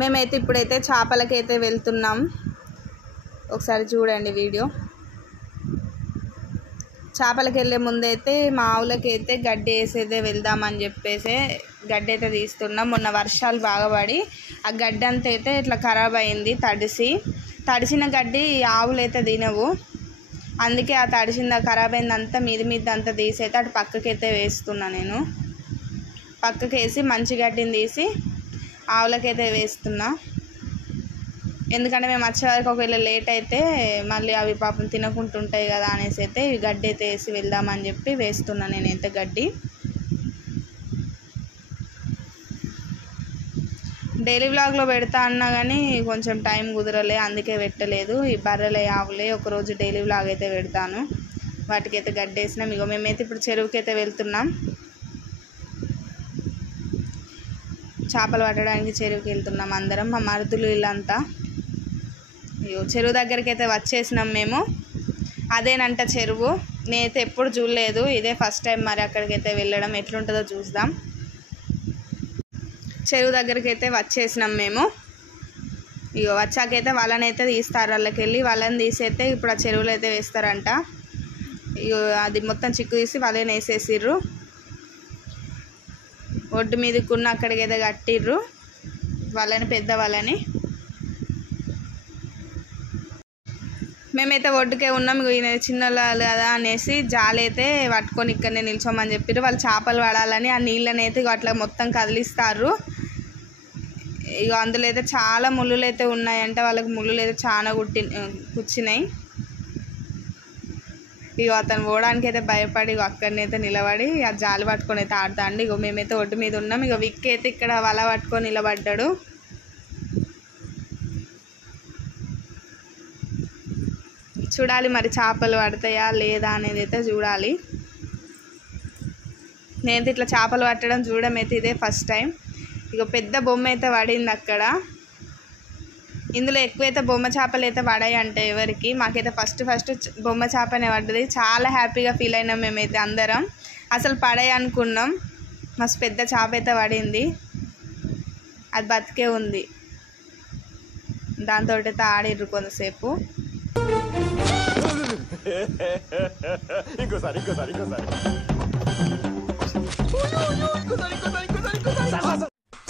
మేమైతే ఇప్పుడైతే చేపలకైతే వెళ్తున్నాం. ఒకసారి చూడండి వీడియో. చేపలకి వెళ్ళే ముందైతే మా ఆవులకైతే గడ్డి వేసేదే వెళ్దామని చెప్పేసి గడ్డి అయితే తీస్తున్నాం. మొన్న వర్షాలు బాగా పడి ఆ గడ్డి అంతా అయితే ఇట్లా ఖరాబ్ అయింది. తడిసిన గడ్డి ఆవులు అయితే తినవు. అందుకే ఆ తడిసింది ఖరాబ్ అయిందంతా మీదంతా తీసి అయితే అటు పక్కకైతే వేస్తున్నా. నేను పక్కకి వేసి మంచి గడ్డిని తీసి ఆవులకైతే వేస్తున్నా. ఎందుకంటే మేము వచ్చే వరకు ఒకవేళ లేట్ అయితే మళ్ళీ అవి పాపం తినకుంటుంటాయి కదా అనేసి అయితే ఈ గడ్డి అయితే వేసి వెళ్దామని చెప్పి వేస్తున్నా నేనైతే గడ్డి. డైలీ వ్లాగ్లో పెడతా అన్నా కానీ కొంచెం టైం కుదరలే, అందుకే పెట్టలేదు. ఈ బర్రెలే ఆవులే ఒకరోజు డైలీ వ్లాగ్ అయితే పెడతాను. వాటికైతే గడ్డి వేసినాం. ఇగో మేమైతే ఇప్పుడు చెరువుకైతే వెళ్తున్నాం. చేపలు పట్టడానికి చెరువుకి వెళ్తున్నాం అందరం, మా మరుదులు ఇల్లంతా. చెరువు దగ్గరికి అయితే వచ్చేసినాం మేము. అదేనంట చెరువు. నేనైతే ఎప్పుడు చూడలేదు, ఇదే ఫస్ట్ టైం. మరి అక్కడికైతే వెళ్ళడం ఎట్లుంటుందో చూద్దాం. చెరువు దగ్గరికి అయితే వచ్చేసినాం మేము. ఇగో వచ్చాకైతే వాళ్ళనైతే తీస్తారు. వాళ్ళకెళ్ళి వాళ్ళని తీసైతే ఇప్పుడు ఆ చెరువులో అయితే వేస్తారంట. ఇగో అది మొత్తం చిక్కు తీసి వాళ్ళని వేసేసిర్రు. ఒడ్డు మీదకున్న అక్కడికైతే కట్టిర్రు వాళ్ళని, పెద్ద వాళ్ళని. మేమైతే ఒడ్డుకే ఉన్నాం. ఈయన చిన్నోళ్ళు కదా అనేసి జాలి అయితే పట్టుకొని ఇక్కడనే నిల్చోమని చెప్పారు. వాళ్ళు చేపలు పడాలని ఆ నీళ్ళని అయితే అట్లా మొత్తం కదిలిస్తారు. ఇక అందులో అయితే చాలా ముళ్ళులు అయితే ఉన్నాయంట. వాళ్ళకి ముళ్ళులు అయితే చాలా కూర్చున్నాయి. ఇక అతను పోవడానికి అయితే భయపడి ఇక అక్కడనైతే నిలబడి ఆ జాలి పట్టుకొని అయితే ఆడతాండి. ఇక మేమైతే ఒడ్డు మీద ఉన్నాం. ఇక విక్కి అయితే ఇక్కడ వల పట్టుకొని నిలబడ్డాడు. చూడాలి మరి చేపలు పడతాయా లేదా అనేది అయితే చూడాలి. నేనైతే ఇట్లా చేపలు పట్టడం చూడడం అయితే ఇదే ఫస్ట్ టైం. ఇక పెద్ద బొమ్మ అయితే పడింది అక్కడ. ఇందులో ఎక్కువైతే బొమ్మ చేపలు అయితే పడాయి అంటే ఎవరికి. మాకైతే ఫస్ట్ బొమ్మ చేపనే పడ్డది. చాలా హ్యాపీగా ఫీల్ అయినాం మేమైతే అందరం. అసలు పడాయి అనుకున్నాం. మస్తు పెద్ద చేప అయితే పడింది. అది బతికే ఉంది. దాంతో అయితే ఆడిర్రు కొంతసేపు.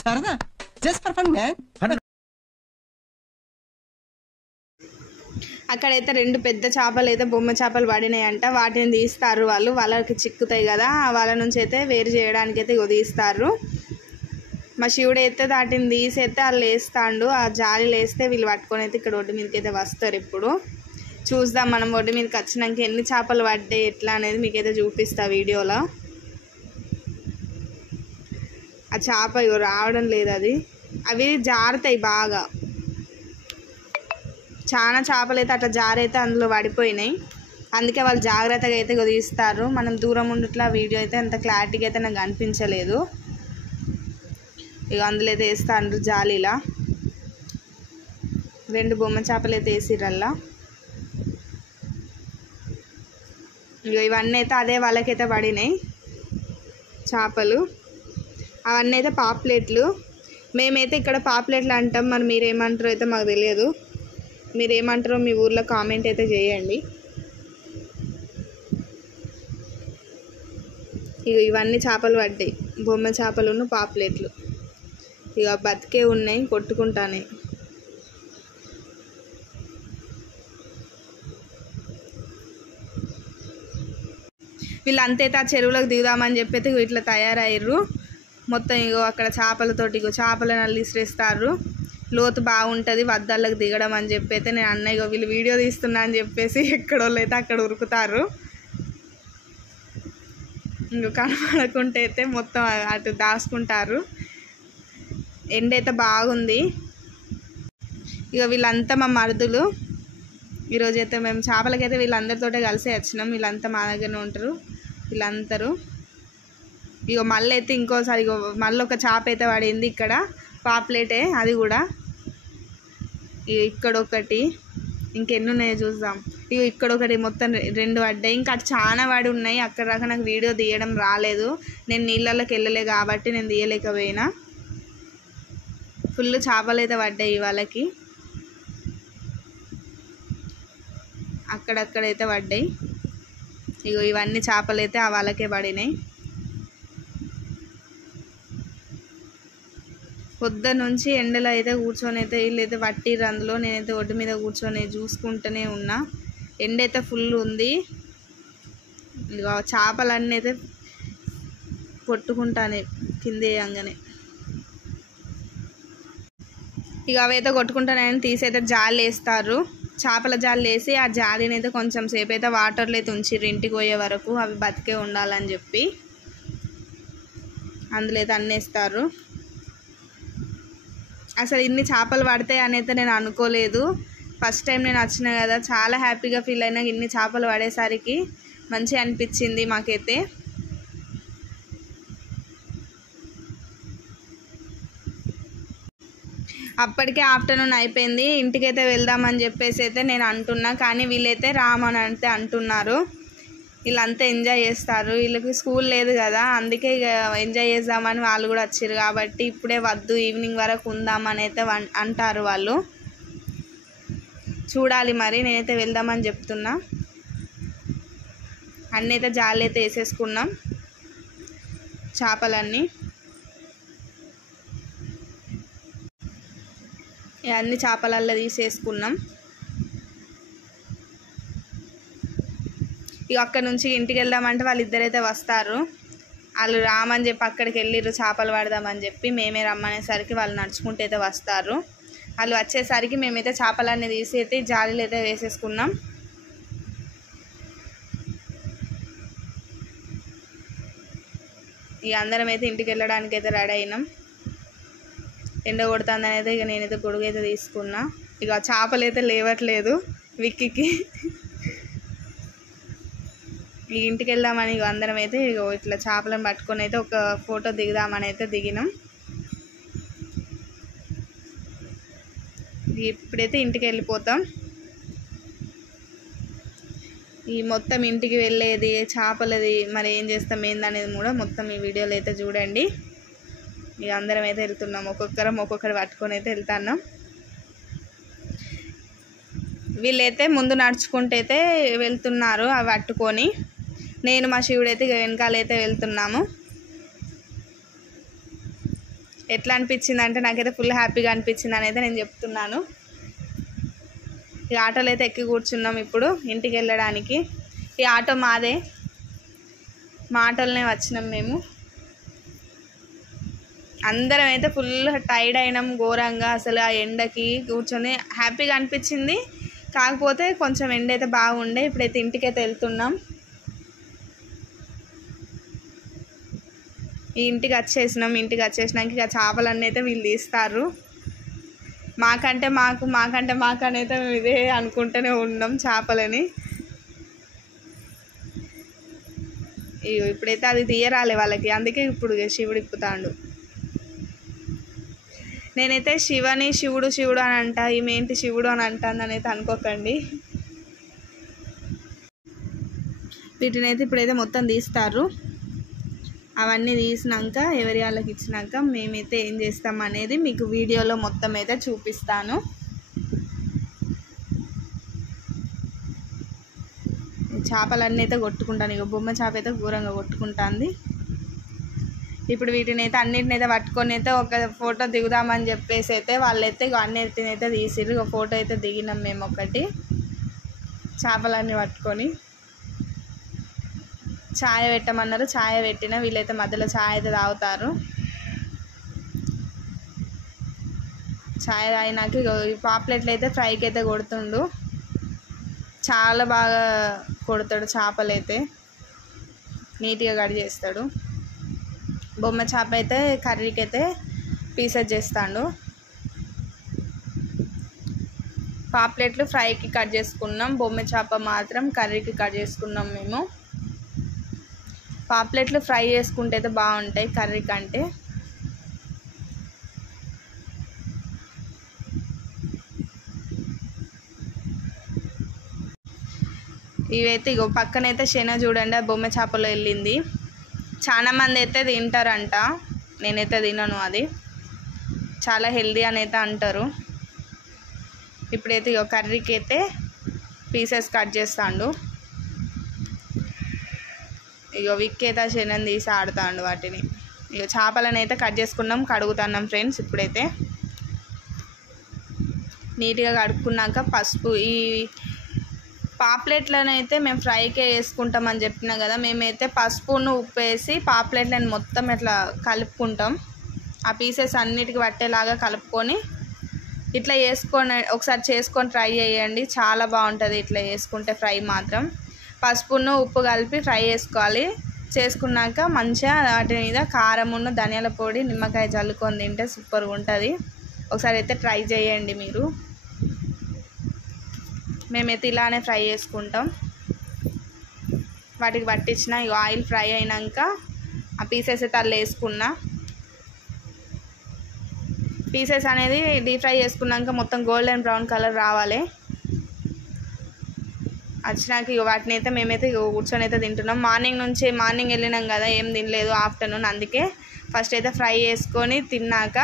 సరదా జస్ట్ ఫర్ ఫన్ మ్యాన్. అక్కడైతే 2 పెద్ద చేపలు అయితే బొమ్మ చేపలు పడినాయంట. వాటిని తీస్తారు వాళ్ళు. వాళ్ళకి చిక్కుతాయి కదా, వాళ్ళ నుంచి అయితే వేరు చేయడానికి అయితే తీస్తారు. మా శివుడు అయితే వాటిని తీసైతే వాళ్ళు వేస్తాడు. ఆ జాలి వేస్తే వీళ్ళు పట్టుకొని అయితే ఇక్కడ ఒడ్డు మీదకి అయితే వస్తారు. ఇప్పుడు చూద్దాం మనం ఒడ్డు మీదకి వచ్చినాక ఎన్ని చేపలు పడ్డాయి ఎట్లా అనేది మీకైతే చూపిస్తా వీడియోలో. ఆ చేప రావడం లేదు, అవి జారుతాయి బాగా. చాలా చేపలు అయితే అట్లా జారైతే అందులో పడిపోయినాయి. అందుకే వాళ్ళు జాగ్రత్తగా అయితే తీస్తారు. మనం దూరం ఉండట్లా వీడియో అయితే అంత క్లారిటీగా అయితే నాకు అనిపించలేదు. ఇక అందులో అయితే వేస్తాండ్రు జాలీలా. 2 బొమ్మ చేపలు అయితే వేసిరల్లా. ఇక ఇవన్నీ అయితే అదే వాళ్ళకైతే పడినాయి చేపలు. అవన్నీ అయితే పాప్లెట్లు. మేమైతే ఇక్కడ పాప్లెట్లు అంటాం. మరి మీరేమంటారో అయితే మాకు తెలియదు. మీరేమంటారో మీ ఊర్లో కామెంట్ అయితే చేయండి. ఇక ఇవన్నీ చేపలు పడ్డాయి, బొమ్మ చేపలును పాప్లెట్లు. ఇక బతికే ఉన్నాయి, కొట్టుకుంటానే. వీళ్ళంతైతే ఆ చెరువులోకి దిగుదామని చెప్పి అయితే ఇట్లా తయారయ్యారు మొత్తం. ఇగో అక్కడ చేపలతోటి చేపలను అల్లి ఇసిరేస్తారు. లోతు బాగుంటుంది వద్దళ్ళకి దిగడం అని చెప్పి అయితే నేను అన్నయ్య వీళ్ళు వీడియో తీస్తున్నా అని చెప్పేసి ఎక్కడోళ్ళు అయితే అక్కడ ఉరుకుతారు. ఇంక కనపడకుంటే అయితే మొత్తం అటు దాచుకుంటారు. ఎండ అయితే బాగుంది. ఇక వీళ్ళంతా మా మరుదులు. ఈరోజు అయితే మేము చేపలకైతే వీళ్ళందరితోటే కలిసి వచ్చినాం. వీళ్ళంతా మా దగ్గరనే ఉంటారు వీళ్ళందరూ. ఇక మళ్ళీ అయితే ఇంకోసారి మళ్ళీ ఒక చేప అయితే పడింది ఇక్కడ, పాప్లెటే అది కూడా. ఇక్కడ ఒకటి, ఇంకెన్ని ఉన్నాయో చూద్దాం. ఇక ఇక్కడ ఒకటి, మొత్తం 2 పడ్డాయి. ఇంకా అటు చాలా పడి ఉన్నాయి. అక్కడ దాకా నాకు వీడియో తీయడం రాలేదు. నేను నీళ్ళలోకి వెళ్ళలే కాబట్టి నేను తీయలేకపోయినా. ఫుల్ చేపలు అయితే పడ్డాయి వాళ్ళకి, అక్కడక్కడైతే పడ్డాయి. ఇగో ఇవన్నీ చేపలు అయితే ఆ వాళ్ళకే పడినాయి. పొద్దున్న నుంచి ఎండలో అయితే కూర్చొని అయితే వీళ్ళైతే పట్టిర్రు అందులో. నేనైతే ఒడ్డు మీద కూర్చొని చూసుకుంటూనే ఉన్నా. ఎండ అయితే ఫుల్ ఉంది. ఇక చేపలన్నీ అయితే కొట్టుకుంటానే కింద వేయంగానే. ఇక అవైతే కొట్టుకుంటానని తీసైతే జాలు వేస్తారు. చేపల జాలు వేసి ఆ జాలిని అయితే కొంచెం సేపు అయితే వాటర్లో అయితే ఉంచిర్రు ఇంటికి పోయే వరకు, అవి బతికే ఉండాలని చెప్పి. అందులో అయితే అన్నేస్తారు. అసలు ఇన్ని చేపలు పడతాయి అని అయితే నేను అనుకోలేదు. ఫస్ట్ టైం నేను వచ్చిన కదా, చాలా హ్యాపీగా ఫీల్ అయినా. ఇన్ని చేపలు పడేసరికి మంచిగా అనిపించింది మాకైతే. అప్పటికే ఆఫ్టర్నూన్ అయిపోయింది, ఇంటికైతే వెళ్దామని చెప్పేసి అయితే నేను అంటున్నా. కానీ వీళ్ళైతే రామని అయితే అంటున్నారు. వీళ్ళంతా ఎంజాయ్ చేస్తారు, వీళ్ళకి స్కూల్ లేదు కదా, అందుకే ఇక ఎంజాయ్ చేద్దామని వాళ్ళు కూడా వచ్చారు. కాబట్టి ఇప్పుడే వద్దు, ఈవినింగ్ వరకు ఉందామని అయితే అంటారు వాళ్ళు. చూడాలి మరి, నేనైతే వెళ్దామని చెప్తున్నా. అన్నీ అయితే జాలి అయితే వేసేసుకున్నాం చేపలన్నీ. అన్ని చేపలల్లో తీసేసుకున్నాం. ఇక అక్కడ నుంచి ఇంటికి వెళ్దామంటే వాళ్ళిద్దరైతే వస్తారు. వాళ్ళు రామని చెప్పి అక్కడికి వెళ్ళిర్రు చేపలు పడదామని చెప్పి. మేమే రమ్మనేసరికి వాళ్ళు నడుచుకుంటూ అయితే వస్తారు. వాళ్ళు వచ్చేసరికి మేమైతే చేపలన్నీ తీసి అయితే జాలీలు అయితే వేసేసుకున్నాం. ఇక అందరం అయితే ఇంటికి వెళ్ళడానికి అయితే రెడీ అయినాం. ఎండ కొడుతుందని అయితే ఇక నేనైతే గొడుగు అయితే తీసుకున్నా. ఇక చేపలు అయితే లేవట్లేదు విక్కీకి. ఇక ఇంటికి వెళ్దామని ఇక అందరం అయితే ఇక ఇట్లా చేపలను పట్టుకొని అయితే ఒక ఫోటో దిగుదామని అయితే దిగినాం. ఇప్పుడైతే ఇంటికి వెళ్ళిపోతాం. ఈ మొత్తం ఇంటికి వెళ్ళేది, చేపలది, మరి ఏం చేస్తాం ఏందనేది కూడా మొత్తం ఈ వీడియోలో అయితే చూడండి. ఇక అందరం అయితే వెళ్తున్నాం, ఒక్కొక్కరు పట్టుకొని అయితే వెళ్తున్నాం. వీళ్ళైతే ముందు నడుచుకుంటూ అయితే వెళ్తున్నారు అవి పట్టుకొని. నేను మా శివుడైతే ఇక వెనకాలైతే వెళ్తున్నాము. ఎట్లా అనిపించింది అంటే నాకైతే ఫుల్ హ్యాపీగా అనిపించింది అని అయితే నేను చెప్తున్నాను. ఈ ఆటోలో అయితే ఎక్కి కూర్చున్నాం ఇప్పుడు ఇంటికి వెళ్ళడానికి. ఈ ఆటో మాదే, మా ఆటోలోనే వచ్చినాం మేము. అందరం అయితే ఫుల్ టైర్డ్ అయినాం ఘోరంగా. అసలు ఆ ఎండకి కూర్చొని హ్యాపీగా అనిపించింది. కాకపోతే కొంచెం ఎండ అయితే బాగుండే. ఇప్పుడైతే ఇంటికైతే వెళ్తున్నాం. ఈ ఇంటికి వచ్చేసినాం. ఇంటికి వచ్చేసినాక ఇక చేపలన్నీ అయితే వీళ్ళు తీస్తారు. మాకంటే మాకనైతే మేము ఇదే అనుకుంటూనే ఉన్నాం చేపలని. ఇప్పుడైతే అది తీయరాలే వాళ్ళకి, అందుకే ఇప్పుడు శివుడు ఇప్పుతాడు. నేనైతే శివని శివుడు అని అంట, ఈమెంటి శివుడు అని అంటాను అయితే అనుకోకండి. వీటినైతే ఇప్పుడైతే మొత్తం తీస్తారు. అవన్నీ తీసినాక ఎవరి వాళ్ళకి ఇచ్చినాక మేమైతే ఏం చేస్తాం అనేది మీకు వీడియోలో మొత్తం అయితే చూపిస్తాను. చేపలన్నీ అయితే కొట్టుకుంటాను. ఇక బొమ్మ చేప అయితే ఘోరంగా కొట్టుకుంటుంది. ఇప్పుడు వీటిని అయితే అన్నిటిని అయితే పట్టుకొని అయితే ఒక ఫోటో దిగుదామని చెప్పేసి అయితే వాళ్ళైతే ఇక అన్నిటిని అయితే తీసిర్రు. ఒక ఫోటో అయితే దిగినాం మేము ఒకటి చేపలన్నీ పట్టుకొని. ఛాయ్ పెట్టమన్నారు, ఛాయ్ పెట్టిన. వీళ్ళైతే మధ్యలో ఛాయ్ అయితే తాగుతారు. ఛాయ్ తాగినాక ఇక పాప్లెట్లు అయితే ఫ్రైకి అయితే కొడుతుండు. చాలా బాగా కొడతాడు చేపలైతే, నీట్గా కట్ చేస్తాడు. బొమ్మ చేప అయితే కర్రీకి అయితే పీసెస్ చేస్తాడు. పాప్లెట్లు ఫ్రైకి కట్ చేసుకున్నాం, బొమ్మ చేప మాత్రం కర్రీకి కట్ చేసుకున్నాం మేము. పాప్లెట్లు ఫ్రై చేసుకుంటే అయితే బాగుంటాయి కర్రీ కంటే. ఇవైతే ఇగో పక్కనైతే శన చూడండి, ఆ బొమ్మ చేపలో వెళ్ళింది. చాలా మంది అయితే తింటారంట, నేనైతే తినను అది. చాలా హెల్దీ అని అయితే అంటారు. ఇప్పుడైతే ఇక కర్రీకి అయితే పీసెస్ కట్ చేస్తాడు. ఇక విక్కేత శనం తీసి ఆడుతాడు వాటిని. ఇక చేపలను అయితే కట్ చేసుకున్నాం, కడుగుతున్నాం ఫ్రెండ్స్. ఇప్పుడైతే నీట్గా కడుక్కున్నాక పసుపు, ఈ పాప్లెట్లను అయితే మేము ఫ్రైకే వేసుకుంటామని చెప్పినా కదా, మేమైతే పసుపును ఉప్పు వేసి పాప్లెట్లను మొత్తం ఇట్లా కలుపుకుంటాం. ఆ పీసెస్ అన్నిటికి పట్టేలాగా కలుపుకొని ఇట్లా వేసుకొని ఒకసారి చేసుకొని ట్రై చేయండి. చాలా బాగుంటుంది ఇట్లా వేసుకుంటే ఫ్రై మాత్రం. పసుపును ఉప్పు కలిపి ఫ్రై చేసుకోవాలి. చేసుకున్నాక మంచిగా వాటి మీద కారమును ధనియాల పొడి నిమ్మకాయ చల్లుకొని తింటే సూపర్గా ఉంటుంది. ఒకసారి అయితే ట్రై చేయండి మీరు. మేమైతే ఇలానే ఫ్రై చేసుకుంటాం. వాటికి పట్టించిన ఆయిల్ ఫ్రై అయినాక ఆ పీసెస్ అయితే అలా వేసుకున్నా. పీసెస్ అనేది డీప్ ఫ్రై చేసుకున్నాక మొత్తం గోల్డెన్ బ్రౌన్ కలర్ రావాలి. వచ్చినాక ఇక వాటిని అయితే మేమైతే కూర్చొని అయితే తింటున్నాం. మార్నింగ్ వెళ్ళినాం కదా, ఏం తినలేదు ఆఫ్టర్నూన్. అందుకే ఫస్ట్ అయితే ఫ్రై చేసుకొని తిన్నాక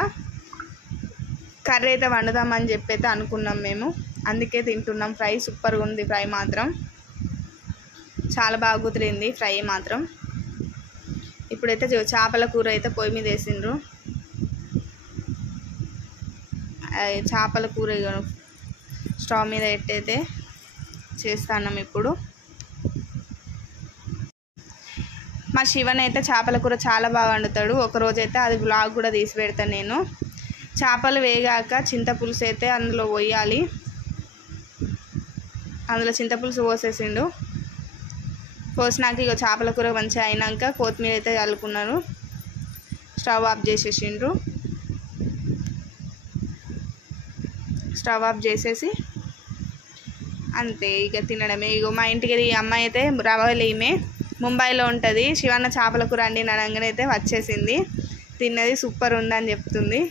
కర్రీ అయితే వండుదామని చెప్పి అయితే అనుకున్నాం మేము. అందుకే తింటున్నాం ఫ్రై. సూపర్గా ఉంది ఫ్రై మాత్రం, చాలా బాగా కుదిరింది ఫ్రై మాత్రం. ఇప్పుడైతే చేపల కూర అయితే పొయ్యి మీద వేసిండ్రు. చేపల కూర స్టవ్ మీద పెట్టయితే చేస్తున్నాం ఇప్పుడు. మా శివన్ అయితే చేపల కూర చాలా బాగా వండుతాడు. ఒకరోజైతే అది బ్లాగ్ కూడా తీసి పెడతాను నేను. చేపలు వేగాక చింతపులుసు అయితే అందులో పోయాలి. అందులో చింతపులుసు పోసేసిండు. పోసినాక ఇక చేపల కూర మంచిగా అయినాక కొత్తిమీర అయితే చల్లుకున్నారు. స్టవ్ ఆఫ్ చేసేసిండ్రు. స్టవ్ ఆఫ్ చేసేసి అంతే ఇక తినడమే. ఇక మా ఇంటికి ఈ అమ్మాయి అయితే రవలి, ఈమె ముంబైలో ఉంటుంది. శివన్న చేపల కూర వండిన అనగానే అయితే వచ్చేసింది. తిన్నది సూపర్ ఉందని చెప్తుంది.